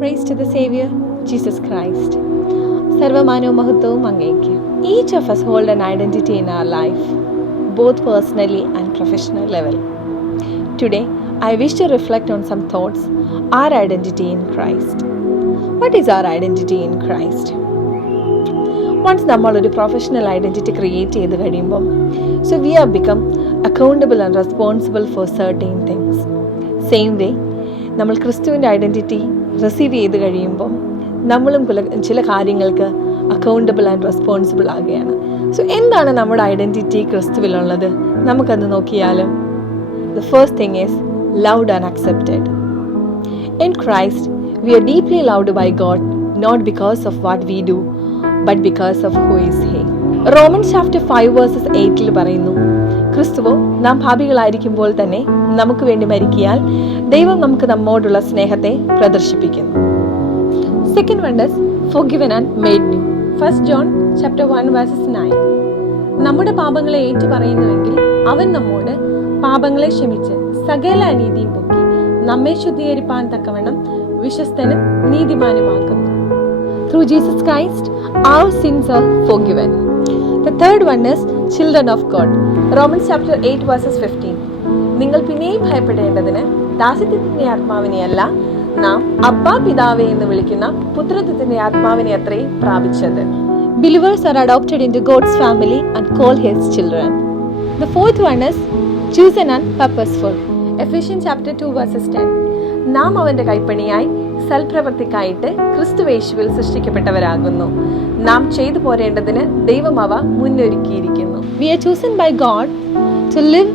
Praise to the Savior, Jesus Christ. സർവമാനവും മഹത്വവും അങ്ങേക്ക്. Each of us hold an identity in our life, both personally and professional level. Today, I wish to reflect on some thoughts, our identity in Christ. What is our identity in Christ? Once നമ്മളൊരു professional identity create ചെയ്ത് കഴിയുമ്പം so we are become accountable and responsible for certain things. Same way നമ്മൾ ക്രിസ്തുവിൻ്റെ identity receive ചെയ്ത് കഴിയുമ്പം നമ്മളും ചില കാര്യങ്ങൾക്ക് അക്കൗണ്ടബിൾ ആൻഡ് റെസ്പോൺസിബിൾ ആകുകയാണ്. സോ എന്താണ് നമ്മുടെ ഐഡൻറ്റിറ്റി ക്രിസ്തുവിലുള്ളത്? നമുക്കത് നോക്കിയാൽ the first thing is loved and accepted. In Christ we are deeply loved by God, not because of what we do, but because of who is He. Romans chapter 5 verses 8 പറയുന്നു, ക്രിസ്തുവോ നാം പാപികളായിരിക്കുമ്പോൾ തന്നെ നമുക്ക് വേണ്ടി മരിക്കിയാൽ ദൈവം നമുക്ക് നമ്മോടുള്ള സ്നേഹത്തെ പ്രദർശിപ്പിക്കുന്നു. Second one is forgiven and made new. 1 John chapter 1 verses 9. നമ്മുടെ പാപങ്ങളെ ഏറ്റുപറയുന്നുവെങ്കിൽ അവൻ നമ്മോട് പാപങ്ങളെ ക്ഷമിച്ച് സകല അനീതിയും പൊക്കി നമ്മെ ശുദ്ധീകരിപ്പാൻ തക്കവണ്ണം വിശ്വസ്തനും നീതിമാനുമാക്കുന്നു. Through Jesus Christ, our sins are forgiven. The third one is children of God. Romans chapter 8 verses 15. നിങ്ങൾ പിന്നെയും ഭയപ്പെടേണ്ടതിന് ദാസ്യത്വത്തിന്റെ ആത്മാവിനെയല്ല, നാം അബ്ബാ പിതാവേ എന്ന് വിളിക്കുന്ന പുത്രത്വത്തിന്റെ ആത്മാവിനെ അത്രേ പ്രാപിച്ചത്. Believers are adopted into God's family and called His children. The fourth one is chosen and purposeful. Ephesians chapter 2 verses 10. നാം അവന്റെ കൈപ്പണിയായി സൽപ്രവൃത്തിക്കായിട്ട് ക്രിസ്തുവേശുവിൽ സൃഷ്ടിക്കപ്പെട്ടവരാകുന്നു. നാം ചെയ്തു പോരേണ്ടതിന് ദൈവം അവ മുന്നൊരുക്കിയിരിക്കുന്നു. We are chosen by God to live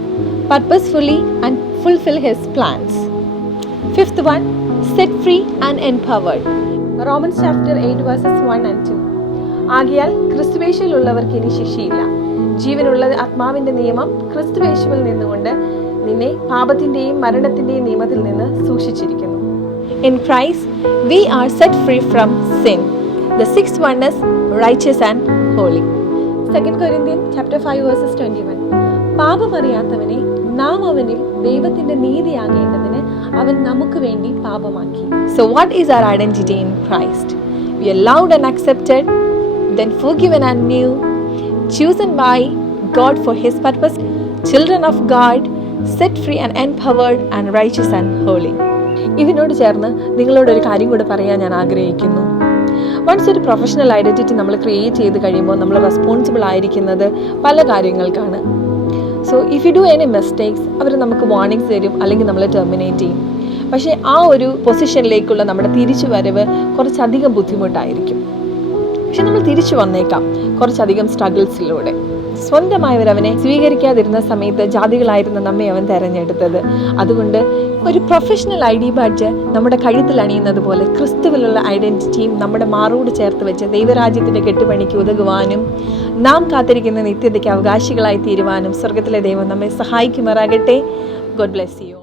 purposefully and fulfill His plans. Fifth one, set free and empowered. Romans chapter 8 verses 1 and 2. ആകയാൽ ക്രിസ്തുവേശുവിലുള്ളവർക്ക് ഇനി ശിക്ഷയില്ല. ജീവനുള്ള ആത്മാവിന്റെ നിയമം ക്രിസ്തുവേശുവിൽ നിന്നുകൊണ്ട് നിന്നെ പാപത്തിന്റെയും മരണത്തിന്റെയും നിയമത്തിൽ നിന്ന് സൂക്ഷിച്ചിരിക്കുന്നു. In Christ we are set free from sin. The sixth one is righteous and holy. 2 Corinthians chapter 5 verses 21. പാപമറിയാത്തവനെ നാം അവനിൽ ദൈവത്തിന്റെ നീതിയാകേണ്ടതിന് അവൻ നമുക്ക് വേണ്ടി പാപമാക്കി. So what is our identity in Christ? We are loved and accepted, then forgiven and new, chosen by God for His purpose, children of God, set free and empowered and righteous and holy. ഇതിനോട് ചേർന്ന് നിങ്ങളോടൊരു കാര്യം കൂടെ പറയാൻ ഞാൻ ആഗ്രഹിക്കുന്നു. Once ഒരു professional identity നമ്മൾ ക്രിയേറ്റ് ചെയ്ത് കഴിയുമ്പോൾ നമ്മൾ റെസ്പോൺസിബിൾ ആയിരിക്കുന്നത് പല കാര്യങ്ങൾക്കാണ്. So if you do any mistakes അവർ നമുക്ക് വാർണിംഗ്സ് തരും, അല്ലെങ്കിൽ നമ്മളെ ടെർമിനേറ്റ് ചെയ്യും. പക്ഷേ ആ ഒരു പൊസിഷനിലേക്കുള്ള നമ്മുടെ തിരിച്ചു വരവ് കുറച്ചധികം ബുദ്ധിമുട്ടായിരിക്കും. പക്ഷെ നമ്മൾ തിരിച്ചു വന്നേക്കാം കുറച്ചധികം സ്ട്രഗിൾസിലൂടെ. സ്വന്തമായവരവനെ സ്വീകരിക്കാതിരുന്ന സമയത്ത് ജാതികളായിരുന്ന നമ്മെ അവൻ തെരഞ്ഞെടുത്തത്. അതുകൊണ്ട് ഒരു പ്രൊഫഷണൽ ID ബാഡ്ജ് നമ്മുടെ കഴുത്തിൽ അണിയുന്നത് പോലെ ക്രിസ്തുവിലുള്ള ഐഡൻറ്റിറ്റിയും നമ്മുടെ മാറോട് ചേർത്ത് വെച്ച് ദൈവരാജ്യത്തിൻ്റെ കെട്ടുപണിക്ക് ഉതകുവാനും നാം കാത്തിരിക്കുന്ന നിത്യതയ്ക്ക് അവകാശികളായി തീരുവാനും സ്വർഗത്തിലെ ദൈവം നമ്മെ സഹായിക്കുമാറാകട്ടെ. God bless you.